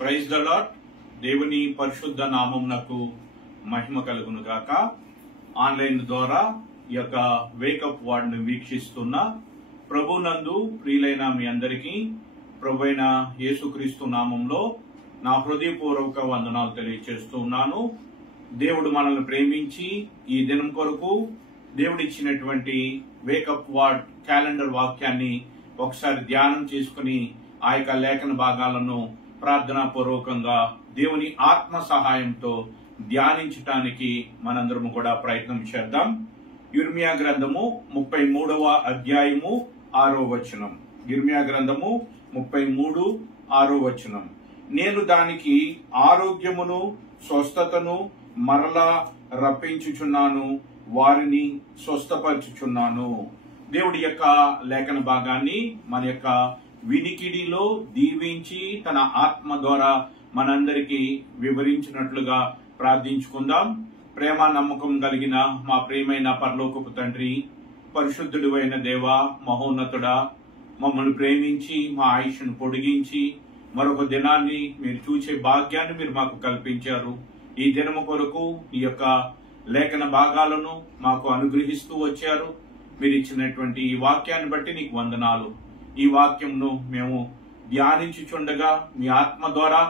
Praise the lord. దేవుని పరిశుద్ధ నామమునకు మహిమ కలుగును గాక. ఆన్లైన్ ద్వారా ఈ యొక్క వేకప్ వార్డ్ను వీక్షిస్తున్న ప్రభునందు ప్రియులైన మీ అందరికీ ప్రభువైన యేసుక్రీస్తు నామంలో నా హృదయపూర్వక వందనాలు తెలియజేస్తున్నాను. దేవుడు మనల్ని ప్రేమించి ఈ దినం కొరకు దేవుడిచ్చినటువంటి వేకప్ వార్డ్ క్యాలెండర్ వాక్యాన్ని ఒకసారి ధ్యానం చేసుకుని ఆ యొక్క లేఖన భాగాలను ప్రార్థనా పూర్వకంగా దేవుని ఆత్మ సహాయంతో ధ్యానించటానికి మనందరము కూడా ప్రయత్నం చేద్దాం. యిర్మీయా గ్రంథము 33వ అధ్యాయము 6వ వచనం. యిర్మీయా గ్రంథము 33:6వ వచనం. నేను దానికి ఆరోగ్యమును స్వస్థతను మరలా రప్పించుచున్నాను, వారిని స్వస్థపరచుచున్నాను. దేవుడి యొక్క లేఖన భాగాన్ని మన యొక్క వినికిడిలో దీవించి తన ఆత్మ ద్వారా మనందరికీ వివరించినట్లుగా ప్రార్థించుకుందాం. ప్రేమ నమ్మకం కలిగిన మా ప్రియమైన పరలోకపు తండ్రి, పరిశుద్ధుడు అయిన దేవా, మహోన్నతుడా, మమ్మల్ని ప్రేమించి మా ఆయుష్ను పొడిగించి మరొక దినాన్ని మీరు చూసే భాగ్యాన్ని మీరు మాకు కల్పించారు. ఈ దినము కొరకు ఈ యొక్క లేఖన భాగాలను మాకు అనుగ్రహిస్తూ వచ్చారు. మీరు ఇచ్చినటువంటి ఈ వాక్యాన్ని బట్టి నీకు వందనాలు. ఈ వాక్యంను మేము ధ్యానించుచుండగా మీ ఆత్మ ద్వారా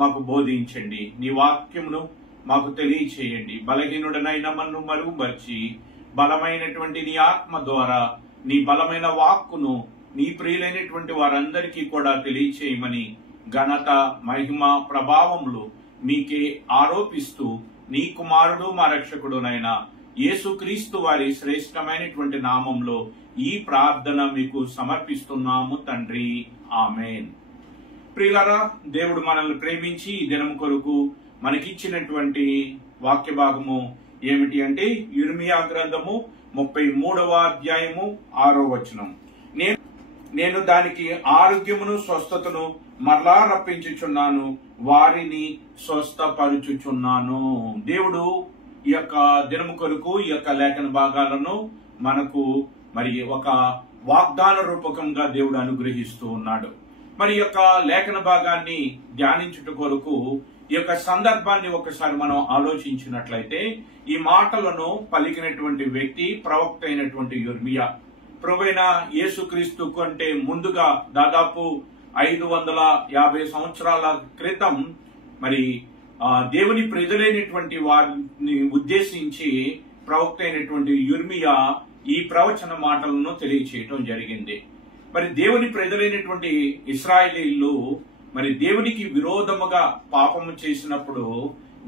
మాకు బోధించండి. నీ వాక్యమును మాకు తెలియచేయండి. బలహీనుడనైన మన్ను మరుగుపరిచి బలమైనటువంటి నీ ఆత్మ ద్వారా నీ బలమైన వాక్కును నీ ప్రియులైనటువంటి వారందరికీ కూడా తెలియచేయమని ఘనత, మహిమ, ప్రభావములు మీకే ఆరోపిస్తూ నీ కుమారుడు మా రక్షకుడునైన యేసుక్రీస్తు వారి శ్రేష్టమైనటువంటి నామంలో ఈ ప్రార్థన మీకు సమర్పిస్తున్నాము తండ్రి. ఆమేన్. ప్రియులారా, దేవుడు మనల్ని ప్రేమించి ఈ దినం కొరకు మనకిచ్చినటువంటి వాక్య భాగము ఏమిటి అంటే యిర్మీయా గ్రంథము 33వ అధ్యాయము 6వ వచనం. నేను దానికి ఆరోగ్యమును స్వస్థతను మరలా రప్పించుచున్నాను, వారిని స్వస్థపరుచుచున్నాను. దేవుడు ఈ యొక్క దినము కొరకు ఈ యొక్క లేఖన భాగాలను మనకు మరి ఒక వాగ్దాన రూపకంగా దేవుడు అనుగ్రహిస్తూ ఉన్నాడు. మరి యొక్క లేఖన భాగాన్ని ధ్యానించుట కొరకు ఈ యొక్క సందర్భాన్ని ఒకసారి మనం ఆలోచించినట్లయితే ఈ మాటలను పలికినటువంటి వ్యక్తి ప్రవక్త అయినటువంటి యిర్మీయా. ప్రభువైన యేసుక్రీస్తు కంటే ముందుగా దాదాపు 550 సంవత్సరాల క్రితం మరి దేవుని ప్రజలైనటువంటి వారిని ఉద్దేశించి ప్రవక్త అయినటువంటి యిర్మీయా ఈ ప్రవచన మాటలను తెలియచేయటం జరిగింది. మరి దేవుని ప్రజలైనటువంటి ఇశ్రాయేలీయులు మరి దేవునికి విరోధముగా పాపము చేసినప్పుడు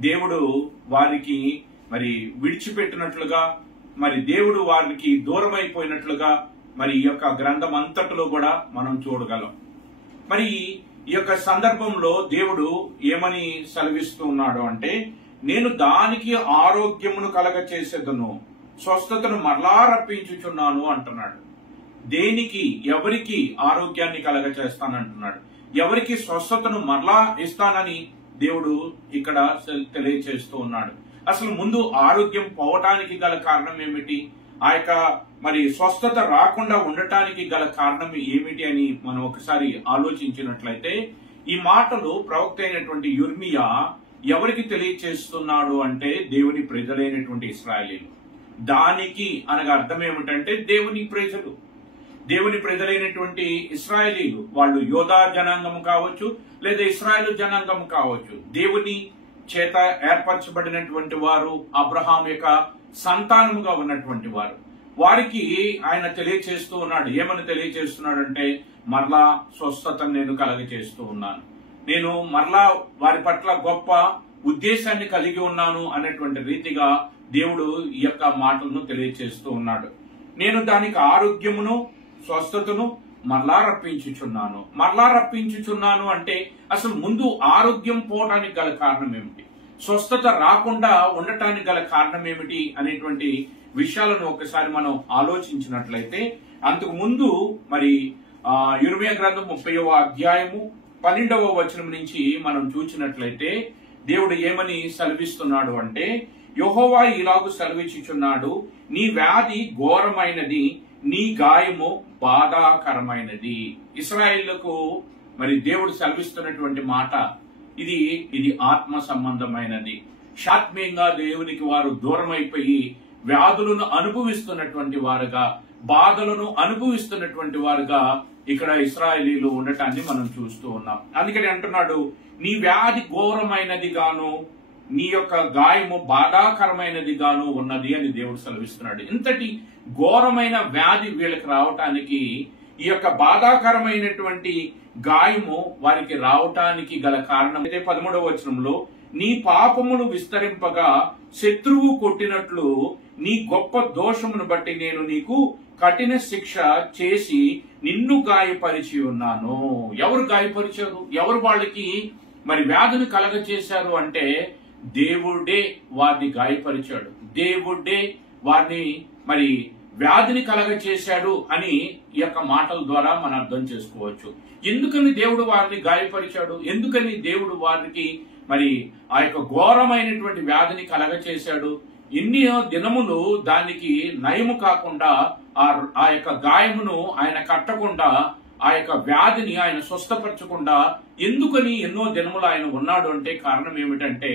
దేవుడు వారికి మరి విడిచిపెట్టినట్లుగా, మరి దేవుడు వారికి దూరమైపోయినట్లుగా మరి ఈ యొక్క గ్రంథం అంతటిలో కూడా మనం చూడగలం. మరి ఈ యొక్క సందర్భంలో దేవుడు ఏమని సెలవిస్తూ ఉన్నాడు అంటే, నేను దానికి ఆరోగ్యమును కలగ చేసేదను, స్వస్థతను మరలా రప్పించుచున్నాను అంటున్నాడు. దేనికి, ఎవరికి ఆరోగ్యాన్ని కలగ చేస్తానంటున్నాడు, ఎవరికి స్వస్థతను మరలా ఇస్తానని దేవుడు ఇక్కడ తెలియచేస్తూ ఉన్నాడు. అసలు ముందు ఆరోగ్యం పోవటానికి గల కారణం ఏమిటి, ఆ యొక్క మరి స్వస్థత రాకుండా ఉండటానికి గల కారణం ఏమిటి అని మనం ఒకసారి ఆలోచించినట్లయితే ఈ మాటలు ప్రవక్త అయినటువంటి యిర్మీయా ఎవరికి తెలియచేస్తున్నాడు అంటే దేవుని ప్రజలైనటువంటి ఇశ్రాయేలీయులు. దానికి అనగా అర్థం ఏమిటంటే దేవుని ప్రజలు, దేవుని ప్రజలైనటువంటి ఇశ్రాయేలీయులు, వాళ్ళు యోధా జనాంగము కావచ్చు లేదా ఇశ్రాయేలు జనాంగము కావచ్చు, దేవుని చేత ఏర్పరచబడినటువంటి వారు, అబ్రహాం యొక్క సంతానముగా ఉన్నటువంటి వారు. వారికి ఆయన తెలియచేస్తూ ఉన్నాడు. ఏమని తెలియచేస్తున్నాడు అంటే, మరలా స్వస్థతను నేను కలగచేస్తూ ఉన్నాను, నేను మరలా వారి పట్ల గొప్ప ఉద్దేశాన్ని కలిగి ఉన్నాను అనేటువంటి రీతిగా దేవుడు ఈ యొక్క మాటలను తెలియచేస్తూ ఉన్నాడు. నేను దానికి ఆరోగ్యమును స్వస్థతను మరలా రప్పించుచున్నాను. మరలా రప్పించుచున్నాను అంటే అసలు ముందు ఆరోగ్యం పోవటానికి గల కారణం ఏమిటి, స్వస్థత రాకుండా ఉండటానికి గల కారణం ఏమిటి అనేటువంటి విషయాలను ఒకసారి మనం ఆలోచించినట్లయితే, అంతకు ముందు మరి యిర్మీయా గ్రంథం 30వ అధ్యాయము 12వ వచనం నుంచి మనం చూసినట్లయితే దేవుడు ఏమని సెలవిస్తున్నాడు అంటే, యెహోవా ఇలాగు సెలవిచ్చుచున్నాడు, నీ వ్యాధి ఘోరమైనది, నీ గాయము బాధాకరమైనది. ఇశ్రాయేలుకు మరి దేవుడు సెలవిస్తున్నటువంటి మాట ఇది ఆత్మ సంబంధమైనది. ఆత్మీయంగా దేవునికి వారు దూరం అయిపోయి వ్యాధులను అనుభవిస్తున్నటువంటి వారుగా, బాధలను అనుభవిస్తున్నటువంటి వారుగా ఇక్కడ ఇశ్రాయేలీలు ఉండటాన్ని మనం చూస్తూ ఉన్నాం. అందుకని అంటున్నాడు, నీ వ్యాధి ఘోరమైనది గాను, నీ యొక్క గాయము బాధాకరమైనది గాను ఉన్నది అని దేవుడు సెలవిస్తున్నాడు. ఇంతటి ఘోరమైన వ్యాధి వీళ్ళకి రావటానికి, ఈ యొక్క బాధాకరమైనటువంటి గాయము వారికి రావటానికి గల కారణం అయితే 13వ వచనంలో, నీ పాపమును విస్తరింపగా శత్రువు కొట్టినట్లు నీ గొప్ప దోషమును బట్టి నేను నీకు కఠిన శిక్ష చేసి నిన్ను గాయపరిచి ఉన్నాను. ఎవరు గాయపరిచారు? ఎవరు వాళ్ళకి మరి వ్యాధిని కలగచేశారు అంటే దేవుడే వారిని గాయపరిచాడు. దేవుడే వారిని మరి వ్యాధిని కలగచేశాడు అని ఈ యొక్క మాటల ద్వారా మనం అర్థం చేసుకోవచ్చు. ఎందుకని దేవుడు వారిని గాయపరిచాడు? ఎందుకని దేవుడు వారికి మరి ఆ యొక్క ఘోరమైనటువంటి వ్యాధిని కలగచేశాడు? ఎన్ని దినములు దానికి నయము కాకుండా ఆ యొక్క గాయమును ఆయన కట్టకుండా, ఆ యొక్క వ్యాధిని ఆయన స్వస్థపరచకుండా ఎందుకని ఎన్నో దినములు ఆయన ఉన్నాడు అంటే కారణం ఏమిటంటే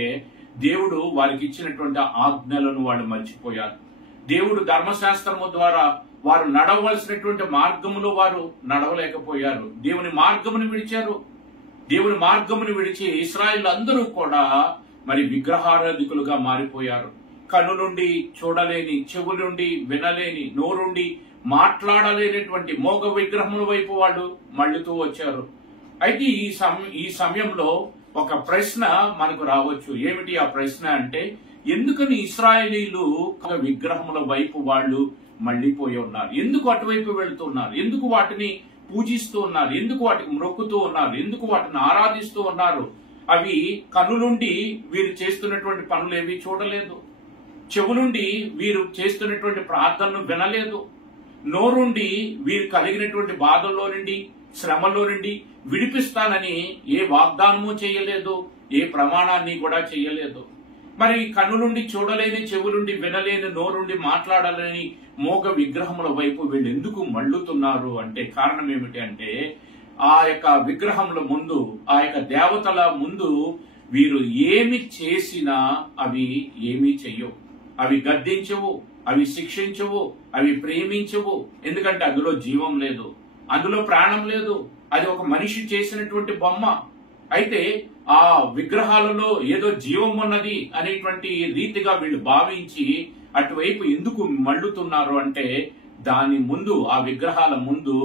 దేవుడు వారికి ఇచ్చినటువంటి ఆజ్ఞలను వాళ్ళు మర్చిపోయారు. దేవుడు ధర్మశాస్త్రము ద్వారా వారు నడవలసినటువంటి మార్గములో వారు నడవలేకపోయారు. దేవుని మార్గమును విడిచారు. దేవుని మార్గమును విడిచి ఇశ్రాయేలు అందరూ కూడా మరి విగ్రహారాధికులుగా మారిపోయారు. కన్ను నుండి చూడలేని, చెవు నుండి వినలేని, నోరుండి మాట్లాడలేనటువంటి మోగ విగ్రహముల వైపు వాళ్ళు మళ్ళుతూ వచ్చారు. అయితే ఈ సమయంలో ఒక ప్రశ్న మనకు రావచ్చు. ఏమిటి ఆ ప్రశ్న అంటే, ఎందుకని ఇశ్రాయేలీలు విగ్రహముల వైపు వాళ్ళు మళ్ళీపోయి ఉన్నారు? ఎందుకు అటువైపు వెళుతున్నారు? ఎందుకు వాటిని పూజిస్తూ ఉన్నారు? ఎందుకు వాటికి మొక్కుతూ ఉన్నారు? ఎందుకు వాటిని ఆరాధిస్తూ ఉన్నారు? అవి కన్ను నుండి వీరు చేస్తున్నటువంటి పనులేవి చూడలేదు. చెవు నుండి వీరు చేస్తున్నటువంటి ప్రార్థనను వినలేదు. నోరుండి వీరు కలిగినటువంటి బాధల్లో నుండి, శ్రమలో నుండి విడిపిస్తానని ఏ వాగ్దానము చేయలేదు, ఏ ప్రమాణాన్ని కూడా చేయలేదు. మరి కన్ను నుండి చూడలేని, చెవు నుండి వినలేని, నోరుండి మాట్లాడాలని మోగ విగ్రహముల వైపు వీళ్ళు ఎందుకు మళ్ళుతున్నారు అంటే కారణం ఏమిటి అంటే, ఆ యొక్క విగ్రహముల ముందు, ఆ యొక్క దేవతల ముందు వీరు ఏమి చేసినా అవి ఏమీ చెయ్యవు. అవి గద్దించవు, అవి శిక్షించవు, అవి ప్రేమించవు. ఎందుకంటే అందులో జీవం లేదు, అందులో ప్రాణం లేదు. అది ఒక మనిషి చేసినటువంటి బొమ్మ. అయితే ఆ విగ్రహాలలో ఏదో జీవం ఉన్నది అనేటువంటి రీతిగా వీళ్ళు భావించి అటువైపు ఎందుకు మళ్ళుతున్నారు అంటే, దాని ముందు, ఆ విగ్రహాల ముందు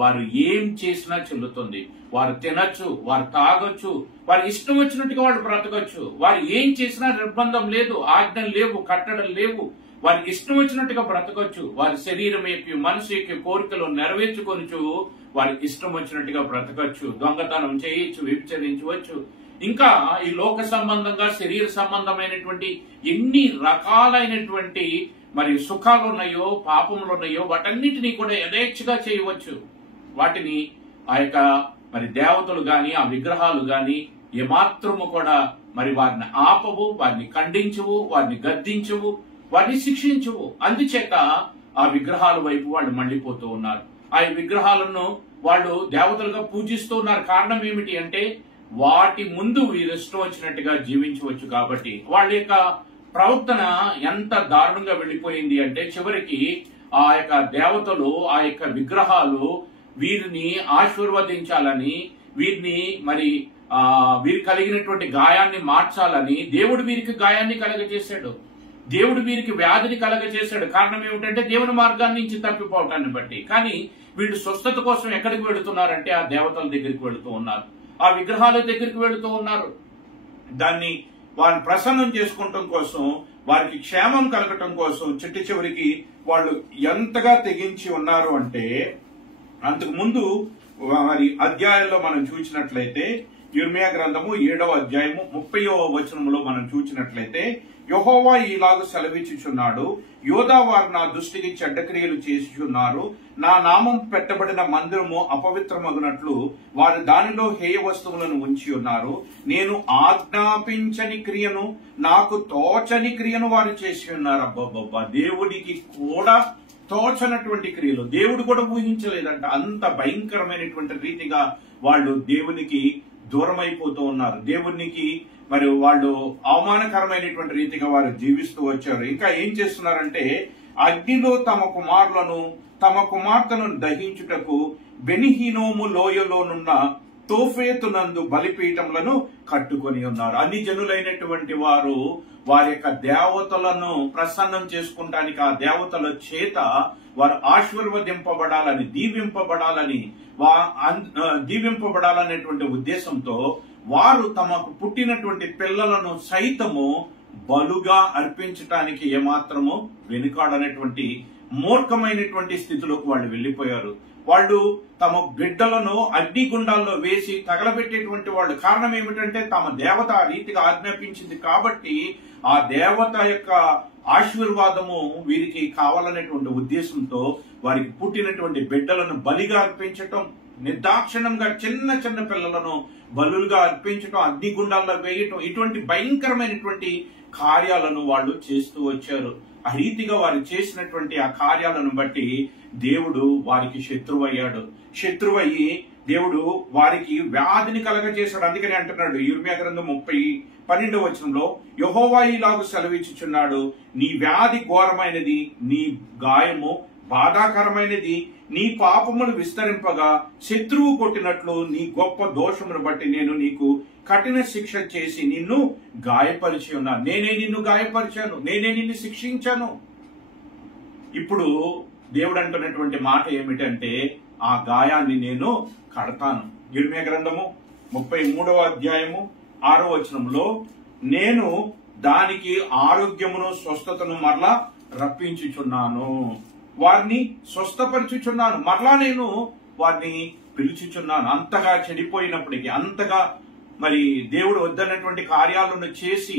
వారు ఏం చేసినా చెల్లుతుంది. వారు తినచ్చు, వారు తాగొచ్చు, వారి ఇష్టం వచ్చినట్టుగా వాళ్ళు బ్రతకచ్చు. వారు ఏం చేసినా నిర్బంధం లేదు, ఆజ్ఞలు లేవు, కట్టడలు లేవు. వారికి ఇష్టం వచ్చినట్టుగా బ్రతకచ్చు. వారి శరీరం యొక్క, మనసు యొక్క కోరికలు నెరవేర్చుకొనచ్చు. వారికి ఇష్టం వచ్చినట్టుగా బ్రతకచ్చు. దొంగతనం చేయొచ్చు, వ్యభిచరించవచ్చు. ఇంకా ఈ లోక సంబంధంగా, శరీర సంబంధమైనటువంటి ఎన్ని రకాలైనటువంటి మరి సుఖాలు ఉన్నాయో, పాపములు ఉన్నాయో వాటన్నిటినీ కూడా యథేచ్ఛగా చేయవచ్చు. వాటిని ఆ యొక్క మరి దేవతలు గాని, ఆ విగ్రహాలు గాని ఏమాత్రము కూడా మరి వారిని ఆపవు, వారిని ఖండించవు, వారిని గద్దించవు, వారిని శిక్షించవు. అందుచేత ఆ విగ్రహాల వైపు వాళ్ళు మళ్లిపోతూ ఉన్నారు. ఆ విగ్రహాలను వాళ్ళు దేవతలుగా పూజిస్తూ ఉన్నారు. కారణం ఏమిటి అంటే, వాటి ముందు వీరు ఇష్టం వచ్చినట్టుగా జీవించవచ్చు కాబట్టి. వాళ్ళ యొక్క ప్రవర్తన ఎంత దారుణంగా వెళ్లిపోయింది అంటే, చివరికి ఆ యొక్క దేవతలు, ఆ యొక్క విగ్రహాలు వీరిని ఆశీర్వదించాలని, వీరిని మరి వీరు కలిగినటువంటి గాయాన్ని మార్చాలని దేవుడు వీరికి గాయాన్ని కలగజేశాడు. దేవుడు వీరికి వ్యాధిని కలగజేశాడు. కారణం ఏమిటంటే దేవుని మార్గాన్ని నుంచి తప్పిపోవటాన్ని బట్టి. కానీ వీళ్ళు స్వస్థత కోసం ఎక్కడికి వెళుతున్నారంటే ఆ దేవతల దగ్గరికి వెళుతూ ఉన్నారు, ఆ విగ్రహాల దగ్గరికి వెళుతూ ఉన్నారు. దాన్ని వారిని ప్రసన్నం చేసుకోవటం కోసం, వారికి క్షేమం కలగటం కోసం చిట్ట చివరికి వాళ్ళు ఎంతగా తెగించి ఉన్నారు అంటే, అంతకు ముందు మరి అధ్యాయంలో మనం చూసినట్లయితే యిర్మీయా గ్రంథము 7వ అధ్యాయము 30వ వచనంలో మనం చూసినట్లయితే, యెహోవా ఈలాగు సెలవిచ్చుచున్నాడు, యోధా వారు నా దృష్టికి చెడ్డ క్రియలు చేసుచున్నారు. నా నామం పెట్టబడిన మందిరము అపవిత్రమగునట్లు వారు దానిలో హేయ వస్తువులను ఉంచి ఉన్నారు. నేను ఆజ్ఞాపించని క్రియను, నాకు తోచని క్రియను వారు చేసి ఉన్నారు. అబ్బబ్బబ్బా, దేవుడికి కూడా తోచనటువంటి క్రియలు, దేవుడు కూడా ఊహించలేదంట. అంత భయంకరమైనటువంటి రీతిగా వాళ్ళు దేవునికి దూరం అయిపోతూ ఉన్నారు. దేవునికి మరి వాళ్ళు అవమానకరమైనటువంటి రీతిగా వారు జీవిస్తూ వచ్చారు. ఇంకా ఏం చేస్తున్నారంటే అగ్నిలో తమ కుమార్తెను దహించుటకు బెనిహినోము లోయలోనున్న తోఫేతునందు బలిపీఠములను కట్టుకొని ఉన్నారు. అన్ని జనులైనటువంటి వారు వారి యొక్క దేవతలను ప్రసన్నం చేసుకుంటానికి ఆ దేవతల చేత వారు ఆశీర్వదింపబడాలని, దీవింపబడాలనేటువంటి ఉద్దేశంతో వారు తమకు పుట్టినటువంటి పిల్లలను సైతము బలుగా అర్పించటానికి ఏమాత్రము వెనుకాడనటువంటి మూర్ఖమైనటువంటి స్థితిలోకి వాళ్ళు వెళ్లిపోయారు. వాళ్ళు తమ బిడ్డలను అగ్నిగుండాల్లో వేసి తగలబెట్టేటువంటి వాళ్ళు. కారణం ఏమిటంటే తమ దేవత ఆ రీతిగా ఆజ్ఞాపించింది కాబట్టి ఆ దేవత యొక్క ఆశీర్వాదము వీరికి కావాలనేటువంటి ఉద్దేశంతో వారికి పుట్టినటువంటి బిడ్డలను బలిగా అర్పించటం, నిర్దాక్షిణంగా చిన్న చిన్న పిల్లలను బలులుగా అర్పించటం, అగ్నిగుండాల్లో వేయటం, ఇటువంటి భయంకరమైనటువంటి కార్యాలను వాళ్ళు చేస్తూ వచ్చారు. ఆ రీతిగా వారు చేసినటువంటి ఆ కార్యాలను బట్టి దేవుడు వారికి శత్రువయ్యాడు. శత్రువయ్యి దేవుడు వారికి వ్యాధిని కలగజేశాడు. అందుకని అంటున్నాడు యిర్మీయా గ్రంథం 30:12 వచనంలో, యెహోవా ఇలాగు సెలవిచ్చుచున్నాడు, నీ వ్యాధి ఘోరమైనది, నీ గాయము బాధాకరమైనది, నీ పాపములు విస్తరింపగా శత్రువు కొట్టినట్లు నీ గొప్ప దోషమును బట్టి నేను నీకు కఠిన శిక్ష చేసి నిన్ను గాయపరిచి ఉన్నాను. నేనే నిన్ను గాయపరిచాను, నేనే నిన్ను శిక్షించాను. ఇప్పుడు దేవుడు అంటున్నటువంటి మాట ఏమిటంటే ఆ గాయాన్ని నేను కడతాను. యిర్మీయా గ్రంథము 33:6 వచనంలో, నేను దానికి ఆరోగ్యమును స్వస్థతను మరలా రప్పించుచున్నాను, వారిని స్వస్థపరచుచున్నాను, మరలా నేను వారిని పిలుచుచున్నాను. అంతగా చెడిపోయినప్పటికీ, అంతగా మరి దేవుడు వద్దన్నటువంటి కార్యాలను చేసి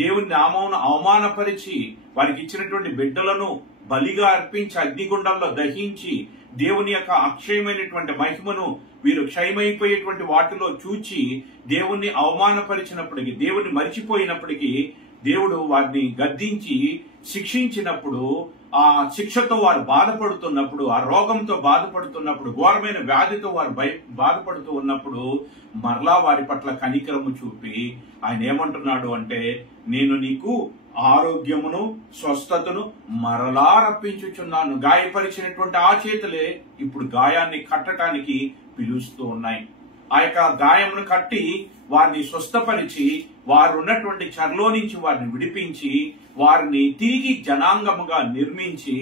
దేవుని నామమును అవమానపరిచి వారికి ఇచ్చినటువంటి బిడ్డలను బలిగా అర్పించి అగ్నిగుండాల్లో దహించి దేవుని యొక్క అక్షయమైనటువంటి మహిమను వీరు క్షయమైపోయేటువంటి వాటిలో చూచి దేవుణ్ణి అవమానపరిచినప్పటికీ, దేవుని మరిచిపోయినప్పటికీ దేవుడు వారిని గద్దించి శిక్షించినప్పుడు, ఆ శిక్షతో వారు బాధపడుతున్నప్పుడు, ఆ రోగంతో బాధపడుతున్నప్పుడు, ఘోరమైన వ్యాధితో వారు బాధపడుతూ ఉన్నప్పుడు మరలా వారి పట్ల కనికరము చూపి ఆయన ఏమంటున్నాడు అంటే, నేను నీకు ఆరోగ్యమును స్వస్థతను మరలా రప్పించుచున్నాను. గాయపరిచినటువంటి ఆ చేతులే ఇప్పుడు గాయాన్ని కట్టడానికి పిలుస్తూ ఉన్నాయి. ఆ యొక్క గాయమును కట్టి వారిని స్వస్థపరిచి వారు ఉన్నటువంటి చెరలో నుంచి వారిని విడిపించి వారిని తిరిగి జనాంగముగా నిర్మించి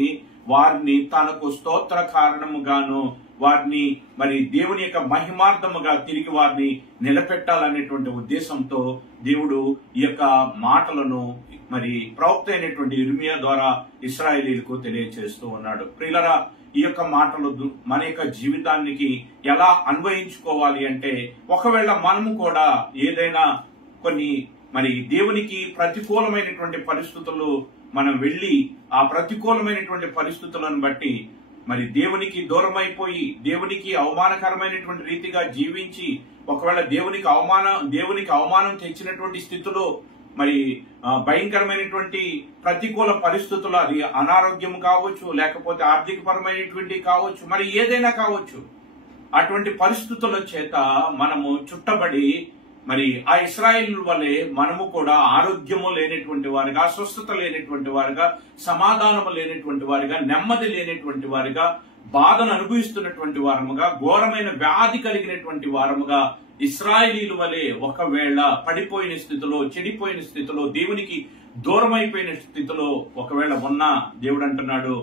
వారిని తనకు స్తోత్ర కారణముగాను వారిని మరి దేవుని యొక్క మహిమార్థముగా తిరిగి వారిని నిలబెట్టాలనేటువంటి ఉద్దేశంతో దేవుడు ఈ యొక్క మాటలను మరి ప్రవక్త అయినటువంటి యిర్మీయా ద్వారా ఇశ్రాయేలీయులకు తెలియజేస్తూ ఉన్నాడు. ప్రియులరా, ఈ యొక్క మాటలు మన యొక్క జీవితానికి ఎలా అన్వయించుకోవాలి అంటే, ఒకవేళ మనము కూడా ఏదైనా కొన్ని మరి దేవునికి ప్రతికూలమైనటువంటి పరిస్థితులు మనం వెళ్లి ఆ ప్రతికూలమైనటువంటి పరిస్థితులను బట్టి మరి దేవునికి దూరం అయిపోయి దేవునికి అవమానకరమైనటువంటి రీతిగా జీవించి ఒకవేళ దేవునికి అవమానం తెచ్చినటువంటి స్థితిలో మరి భయంకరమైనటువంటి ప్రతికూల పరిస్థితులు, అది అనారోగ్యం కావచ్చు, లేకపోతే ఆర్థిక పరమైనటువంటి కావచ్చు, మరి ఏదైనా కావచ్చు, అటువంటి పరిస్థితుల చేత మనము చుట్టబడి మరి ఆ ఇశ్రాయేలు వలె మనము కూడా ఆరోగ్యము లేనటువంటి వారిగా, స్వస్థత లేనటువంటి వారిగా, సమాధానము లేనటువంటి వారిగా, నెమ్మది లేనటువంటి వారిగా, బాధను అనుభవిస్తున్నటువంటి వారముగా, ఘోరమైన వ్యాధి కలిగినటువంటి వారముగా ఇశ్రాయేలీయుల వలె ఒకవేళ పడిపోయిన స్థితిలో, చెడిపోయిన స్థితిలో, దేవునికి దూరమైపోయిన స్థితిలో ఒకవేళ ఉన్నా దేవుడు అంటున్నాడు,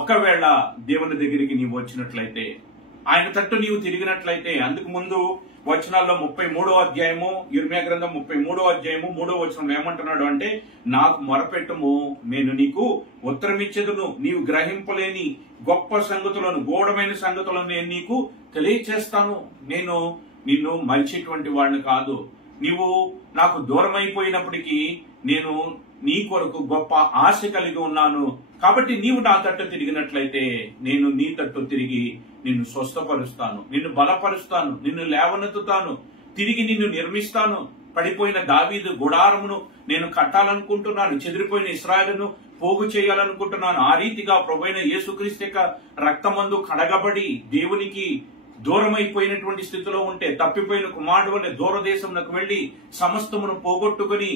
ఒకవేళ దేవుని దగ్గరికి నీవు వచ్చినట్లయితే, ఆయన తట్టు నీవు తిరిగినట్లయితే, అందుకు ముందు వచనాల్లో 33వ అధ్యాయము యిర్మీయా గ్రంథం 33వ అధ్యాయము 3వ వచనంలో ఏమంటున్నాడు అంటే, నాకు మొరపెట్టుము, నేను నీకు ఉత్తరమిచ్చెదను, నీవు గ్రహింపలేని గొప్ప సంగతులను, గూఢమైన సంగతులను నేను నీకు తెలియచేస్తాను. నేను నిన్ను మరిచేటువంటి వాడిని కాదు. నీవు నాకు దూరం అయిపోయినప్పటికీ నేను నీ కొరకు గొప్ప ఆశ కలిగి ఉన్నాను. కాబట్టి నీవు నా తట్టు తిరిగినట్లయితే నేను నీ తట్టు తిరిగి నిన్ను స్వస్థపరుస్తాను, నిన్ను బలపరుస్తాను, నిన్ను లేవనెత్తుతాను, తిరిగి నిన్ను నిర్మిస్తాను. పడిపోయిన దావీదు గుడారమును నేను కట్టాలనుకుంటున్నాను, చెదిరిపోయిన ఇశ్రాయేలును పోగు చేయాలనుకుంటున్నాను. ఆ రీతిగా ప్రభువైన యేసుక్రీస్తు యొక్క రక్తమందు కడగబడి దేవునికి దూరమైపోయినటువంటి స్థితిలో ఉంటే, తప్పిపోయిన కుమారుడు వలె దూరదేశమునకు వెళ్లి సమస్తమును పోగొట్టుకుని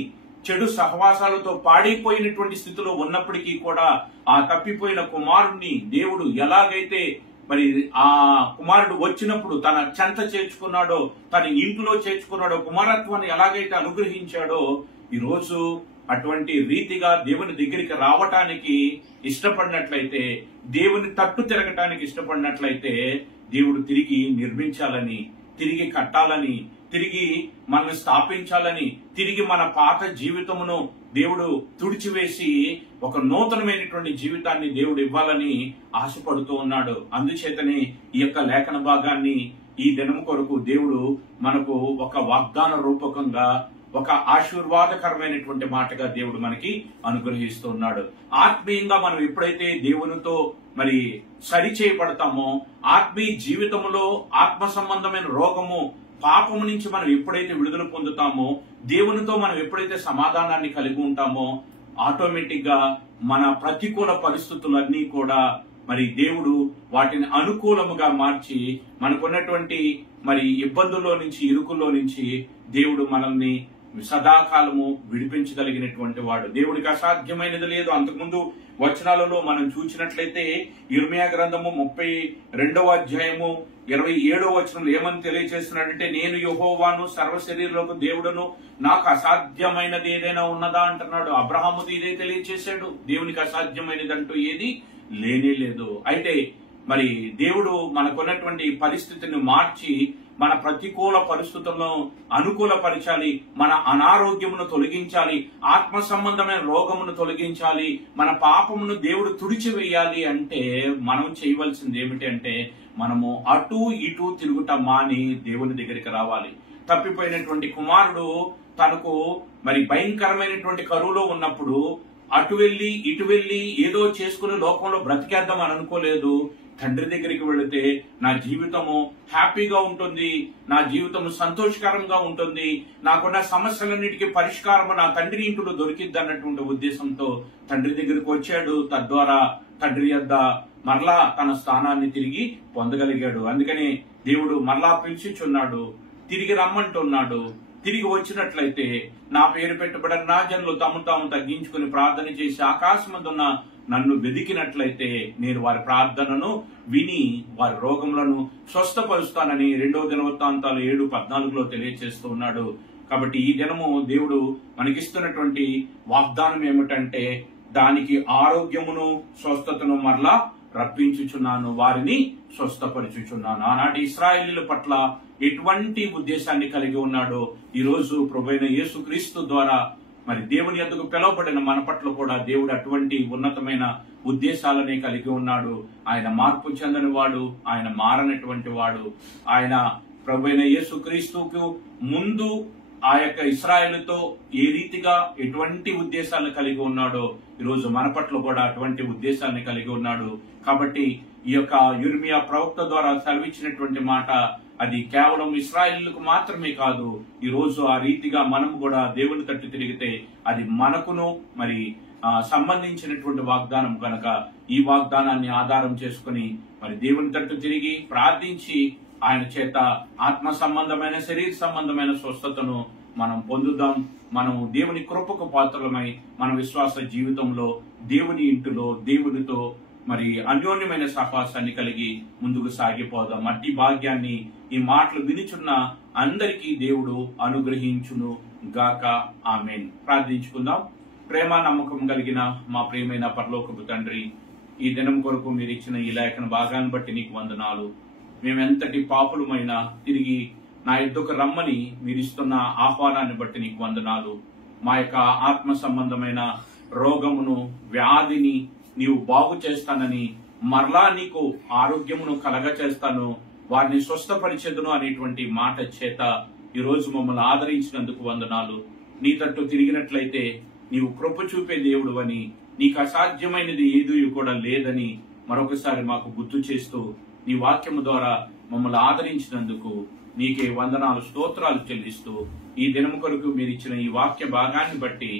చెడు సహవాసాలతో పాడైపోయినటువంటి స్థితిలో ఉన్నప్పటికీ కూడా ఆ తప్పిపోయిన కుమారుణ్ణి దేవుడు ఎలాగైతే మరి ఆ కుమారుడు వచ్చినప్పుడు తన చెంత చేర్చుకున్నాడో, తన ఇంట్లో చేర్చుకున్నాడో, కుమారత్వాన్ని ఎలాగైతే అనుగ్రహించాడో, ఈరోజు అటువంటి రీతిగా దేవుని దగ్గరికి రావటానికి ఇష్టపడినట్లయితే, దేవుని తట్టు తిరగటానికి ఇష్టపడినట్లయితే, దేవుడు తిరిగి నిర్మించాలని, తిరిగి కట్టాలని, తిరిగి మనల్ని స్థాపించాలని, తిరిగి మన పాత జీవితమును దేవుడు తుడిచివేసి ఒక నూతనమైనటువంటి జీవితాన్ని దేవుడు ఇవ్వాలని ఆశపడుతూ ఉన్నాడు. అందుచేతనే ఈ యొక్క లేఖన భాగాన్ని ఈ దినము కొరకు దేవుడు మనకు ఒక వాగ్దాన రూపకంగా, ఒక ఆశీర్వాదకరమైనటువంటి మాటగా దేవుడు మనకి అనుగ్రహిస్తున్నాడు. ఆత్మీయంగా మనం ఎప్పుడైతే దేవునితో మరి సరిచేయబడతామో, ఆత్మీయ జీవితంలో ఆత్మ సంబంధమైన రోగము, పాపము నుంచి మనం ఎప్పుడైతే విడుదల పొందుతామో, దేవునితో మనం ఎప్పుడైతే సమాధానాన్ని కలిగి ఉంటామో, ఆటోమేటిక్ గా మన ప్రతికూల పరిస్థితులన్నీ కూడా మరి దేవుడు వాటిని అనుకూలముగా మార్చి మనకున్నటువంటి మరి ఇబ్బందుల్లో నుంచి, ఇరుకుల్లో నుంచి దేవుడు మనల్ని సదాకాలము విడిపించగలిగినటువంటి వాడు. దేవుడికి అసాధ్యమైనది లేదు. అంతకుముందు వచనాలలో మనం చూసినట్లయితే ఇర్మియా గ్రంథము 32వ అధ్యాయము 27వ వచనంలో ఏమని తెలియజేస్తున్నాడంటే, నేను యెహోవాను, సర్వ శరీరులకు దేవుడును, నాకు అసాధ్యమైనది ఏదైనా ఉన్నదా అంటున్నాడు. అబ్రహాముది ఇదే తెలియజేశాడు, దేవునికి అసాధ్యమైనది అంటూ ఏది లేనే లేదు. అయితే మరి దేవుడు మనకున్నటువంటి పరిస్థితిని మార్చి మన ప్రతికూల పరిస్థితులను అనుకూలపరచాలి, మన అనారోగ్యమును తొలగించాలి, ఆత్మ సంబంధమైన రోగమును తొలగించాలి, మన పాపమును దేవుడు తుడిచివేయాలి అంటే మనం చేయవలసింది ఏమిటి అంటే, మనము అటు ఇటు తిరుగుట మాని దేవుని దగ్గరికి రావాలి. తప్పిపోయినటువంటి కుమారుడు తనకు మరి భయంకరమైనటువంటి కరువులో ఉన్నప్పుడు అటు వెళ్లి ఇటు వెళ్లి ఏదో చేసుకుని లోకంలో బ్రతికేద్దాం అని అనుకోలేదు. తండ్రి దగ్గరికి వెళితే నా జీవితము హ్యాపీగా ఉంటుంది, నా జీవితము సంతోషకరంగా ఉంటుంది, నాకున్న సమస్యలన్నిటికీ పరిష్కారము నా తండ్రి ఇంటిలో దొరికిద్ది అన్నటువంటి ఉద్దేశంతో తండ్రి దగ్గరికి వచ్చాడు. తద్వారా తండ్రి యొద్ద మరలా తన స్థానాన్ని తిరిగి పొందగలిగాడు. అందుకని దేవుడు మరలా పిలిచిచున్నాడు, తిరిగి రమ్మంటున్నాడు. తిరిగి వచ్చినట్లయితే నా పేరు పెట్టబడిన నా జనులు తమ తాము తగ్గించుకుని ప్రార్థన చేసి ఆకాశమందున్న నన్ను వెదికినట్లయితే నేను వారి ప్రార్థనను విని వారి రోగములను స్వస్థపరుస్తానని 2వ దినవృత్తాంతాలు 7:14 తెలియజేస్తూ ఉన్నాడు. కాబట్టి ఈ దినము దేవుడు మనకిస్తున్నటువంటి వాగ్దానం ఏమిటంటే, దానికి ఆరోగ్యమును స్వస్థతను మరలా రప్పించుచున్నాను, వారిని స్వస్థపరచుచున్నాను. ఆనాటి ఇశ్రాయేలీయుల పట్ల ఎటువంటి ఉద్దేశాన్ని కలిగి ఉన్నాడో ఈ రోజు ప్రభువైన యేసుక్రీస్తు ద్వారా మరి దేవుని యొద్దకు పిలువబడిన మన పట్ల కూడా దేవుడు అటువంటి ఉన్నతమైన ఉద్దేశాలనే కలిగి ఉన్నాడు. ఆయన మార్పు చెందని వాడు, ఆయన మారనటువంటి వాడు. ఆయన ప్రభువైన యేసుక్రీస్తుకు ముందు ఆ యొక్క ఇశ్రాయేలుతో ఏ రీతిగా ఎటువంటి ఉద్దేశాలను కలిగి ఉన్నాడో ఈరోజు మన పట్ల కూడా అటువంటి ఉద్దేశాన్ని కలిగి ఉన్నాడు. కాబట్టి ఈ యొక్క యిర్మీయా ప్రవక్త ద్వారా సెలవిచ్చినటువంటి మాట అది కేవలం ఇశ్రాయేలుకు మాత్రమే కాదు. ఈ రోజు ఆ రీతిగా మనం కూడా దేవుని తట్టు తిరిగితే అది మనకును మరి సంబంధించినటువంటి వాగ్దానం కనుక ఈ వాగ్దానాన్ని ఆధారం చేసుకుని మరి దేవుని తట్టు తిరిగి ప్రార్థించి ఆయన చేత ఆత్మ సంబంధమైన, శరీర సంబంధమైన స్వస్థతను మనం పొందుదాం. మనం దేవుని కృపకు పాత్రలమై మన విశ్వాస జీవితంలో దేవుని ఇంటిలో దేవునితో మరి అన్యోన్యమైన సహవాసాన్ని కలిగి ముందుకు సాగిపోదాం. అట్టి భాగ్యాన్ని ఈ మాటలు వినిచున్న అందరికీ దేవుడు అనుగ్రహించును గాక. ఆమేన్. ప్రార్థించుకుందాం. ప్రేమ నమ్మకం కలిగిన మా ప్రియమైన పరలోకపు తండ్రి, ఈ దినం కొరకు మీరు ఇచ్చిన ఈ లేఖన భాగాన్ని బట్టి నీకు వందనాలు. మేమెంతటి పాపులమైనా తిరిగి నా యొద్దకు రమ్మని మీరిస్తున్న ఆహ్వానాన్ని బట్టి నీకు వందనాలు. మా యొక్క ఆత్మ సంబంధమైన రోగమును, వ్యాధిని నీవు బాగు చేస్తానని, మరలా నీకు ఆరోగ్యమును కలగ చేస్తాను, వారిని స్వస్థపరిచెదను అనేటువంటి మాట చేత ఈరోజు మమ్మల్ని ఆదరించినందుకు వందనాలు. నీ తట్టు తిరిగినట్లయితే నీవు కృప చూపే దేవుడు అని, నీకు అసాధ్యమైనది ఏదీ కూడా లేదని మరొకసారి మాకు గుర్తు చేస్తూ నీ వాక్యము ద్వారా మమ్మల్ని ఆదరించినందుకు నీకే వందనాలు, స్తోత్రాలు చెల్లిస్తూ ఈ దినము కొరకు మీరు ఇచ్చిన ఈ వాక్య భాగాన్ని బట్టి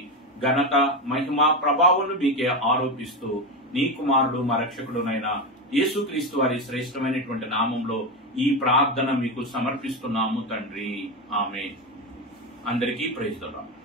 ఘనత, మహిమ, ప్రభావాలు మీకే ఆరోపిస్తూ నీ కుమారుడు మా రక్షకుడునైన యేసుక్రీస్తు వారి శ్రేష్టమైనటువంటి నామంలో ఈ ప్రార్థన మీకు సమర్పిస్తున్నాము తండ్రి. ఆమేన్. అందరికీ ప్రైజ్ ది లార్డ్.